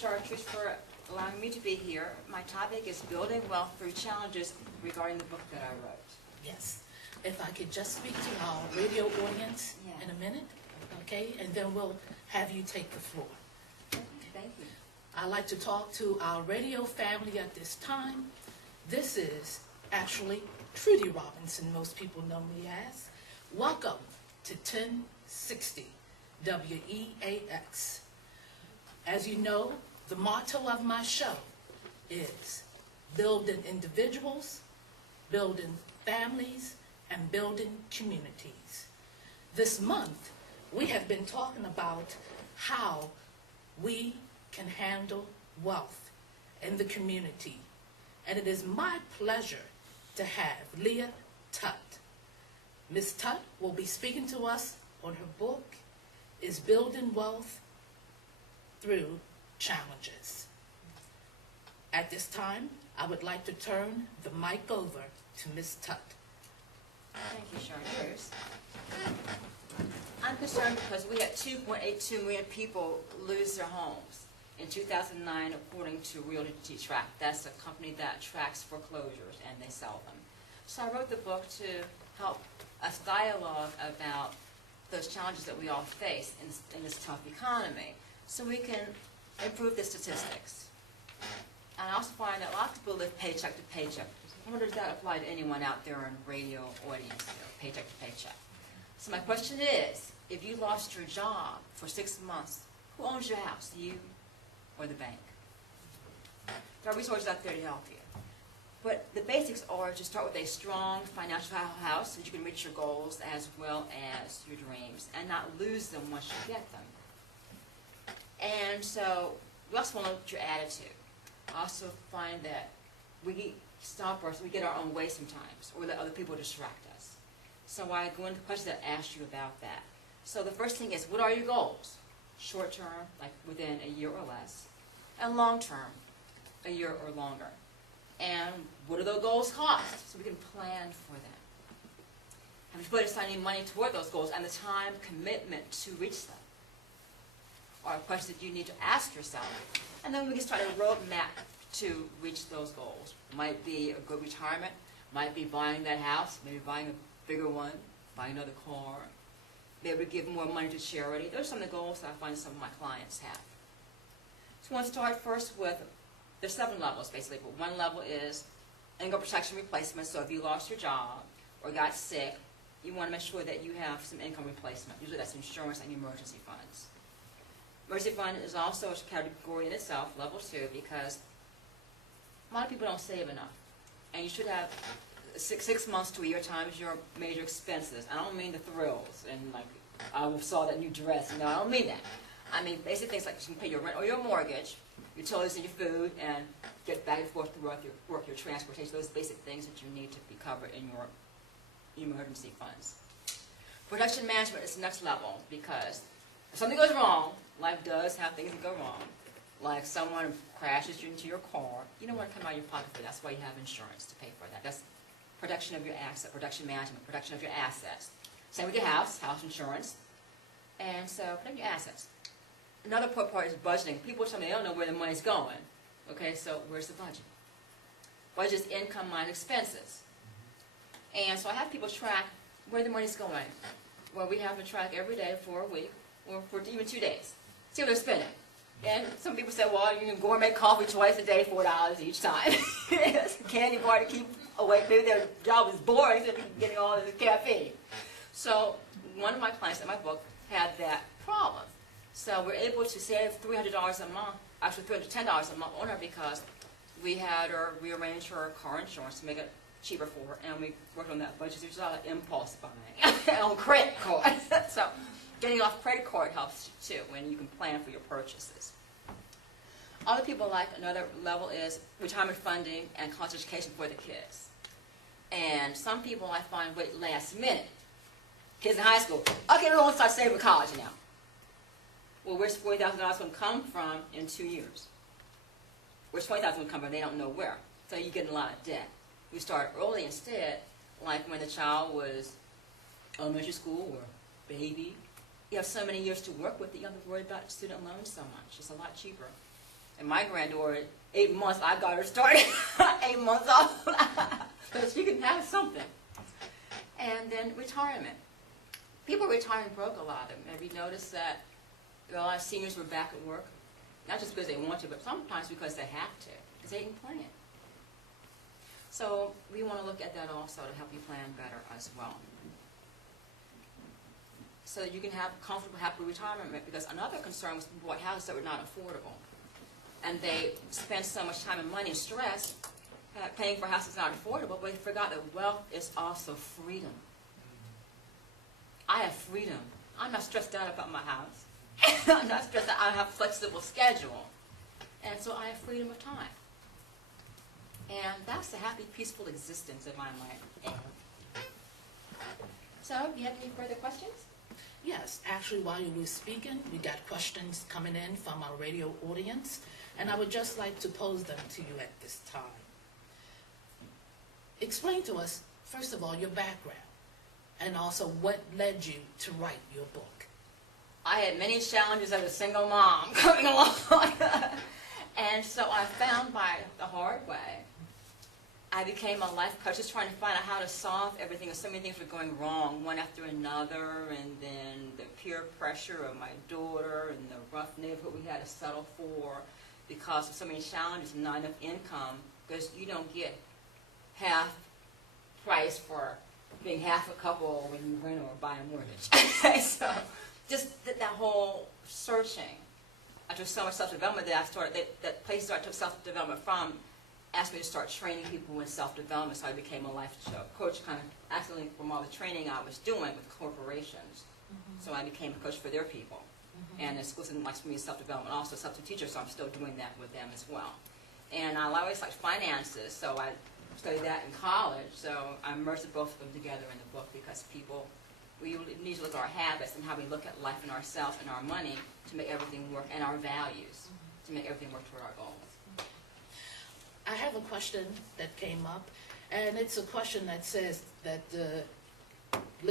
Chartreuse, for allowing me to be here. My topic is building wealth through challenges regarding the book that I wrote. Yes. If I could just speak to our radio audience Yeah. in a minute, okay? And then we'll have you take the floor. Thank you. I'd like to talk to our radio family at this time. This is actually Trudy Robinson, most people know me as. Welcome to 1060 WEAX. As you know, the motto of my show is building individuals, building families, and building communities. This month, we have been talking about how we can handle wealth in the community. And it is my pleasure to have Leah Tutt. Ms. Tutt will be speaking to us on her book, Is Building Wealth Through Challenges. At this time, I would like to turn the mic over to Ms. Tutt. Thank you, Chartreuse. I'm concerned because we had 2.82 million people lose their homes in 2009, according to Realty Track. That's a company that tracks foreclosures and they sell them. So I wrote the book to help us dialogue about those challenges that we all face in this tough economy, so we can improve the statistics. And I also find that a lot of people live paycheck to paycheck. I wonder, does that apply to anyone out there in radio audience, paycheck to paycheck? So my question is, if you lost your job for 6 months, who owns your house, you or the bank? There are resources out there to help you. But the basics are to start with a strong financial house so that you can reach your goals as well as your dreams and not lose them once you get them. And so we also want to look at your attitude. I also find that we get our own way sometimes, or let other people distract us. So I go into questions that ask you about that. So the first thing is, what are your goals? Short term, like within a year or less, and long term, a year or longer. And what do those goals cost? So we can plan for them. Have you put aside any money toward those goals and the time commitment to reach them? Are questions that you need to ask yourself. And then we can start a roadmap to reach those goals. It might be a good retirement, might be buying that house, maybe buying a bigger one, buying another car, maybe give more money to charity. Those are some of the goals that I find some of my clients have. So I want to start first with, there's 7 levels basically, but one level is income protection replacement. So if you lost your job or got sick, you want to make sure that you have some income replacement. Usually that's insurance and emergency funds. Emergency fund is also a category in itself, level 2, because a lot of people don't save enough. And you should have 6 months to a year times your major expenses. I don't mean the thrills and like, I saw that new dress. No, I don't mean that. I mean basic things like you can pay your rent or your mortgage, utilities and your food, and get back and forth to work, your transportation, those basic things that you need to be covered in your emergency funds. Production management is the next level, because if something goes wrong, life does have things that go wrong, like someone crashes into your car, you don't want to come out of your pocket for that. That's why you have insurance to pay for that. That's protection of your asset, production management, protection of your assets. Same with your house insurance. And so protect your assets. Another important part is budgeting. People tell me they don't know where the money's going. Okay, so where's the budget? Budget is income minus expenses. And so I have people track where the money's going. Well, we have to track every day for a week, or for even 2 days. See what they're spending. And some people say, well, you can gourmet coffee twice a day, $4 each time. It's a candy bar to keep awake. Maybe their job is boring, so they're getting all of the caffeine. So one of my clients in my book had that problem. So we're able to save $300 a month, actually $310 a month on her, because we had her rearrange her car insurance to make it cheaper for her, and we worked on that budget. There's a lot of impulse buying on credit card. So getting off credit card helps too when you can plan for your purchases. Other people like another level is retirement funding and college education for the kids. And some people I find wait last minute. Kids in high school, okay, we're going to start saving for college now. Well, where's $40,000 going to come from in 2 years? Where's $20,000 going to come from? They don't know where. So you get in a lot of debt. We start early instead, like when the child was elementary school or baby. You have so many years to work with that you don't have to worry about student loans so much. It's a lot cheaper. And my granddaughter, 8 months, I got her started, 8 months old, so she can have something. And then retirement. People retiring broke, a lot of them. Have you noticed that a lot of seniors were back at work? Not just because they want to, but sometimes because they have to, because they didn't plan. So we want to look at that also to help you plan better as well. So that you can have comfortable, happy retirement, because another concern was people bought houses that were not affordable. And they spend so much time and money and stress paying for a house that's not affordable, but they forgot that wealth is also freedom. I have freedom. I'm not stressed out about my house. I'm not stressed out. I have a flexible schedule. And so I have freedom of time. And that's the happy, peaceful existence in my life. So, do you have any further questions? Yes, actually, while you were speaking, we got questions coming in from our radio audience, and I would just like to pose them to you at this time. Explain to us, first of all, your background, and also what led you to write your book. I had many challenges as a single mom coming along. And so I found by the hard way, I became a life coach, just trying to find out how to solve everything. So many things were going wrong, one after another, and then the peer pressure of my daughter and the rough neighborhood we had to settle for because of so many challenges and not enough income, because you don't get half price for being half a couple when you rent or buy a mortgage. So just that whole searching. I took so much self-development that I started, that place that I took self-development from asked me to start training people in self-development, so I became a life coach, kind of accidentally from all the training I was doing with corporations. Mm-hmm. So I became a coach for their people. Mm-hmm. And the schools didn't like me in self-development, also substitute teacher, so I'm still doing that with them as well. And I always liked finances, so I studied that in college, so I merged both of them together in the book because we need to look at our habits and how we look at life and ourselves and our money to make everything work, and our values to make everything work toward our goals. I have a question that came up, and it's a question that says that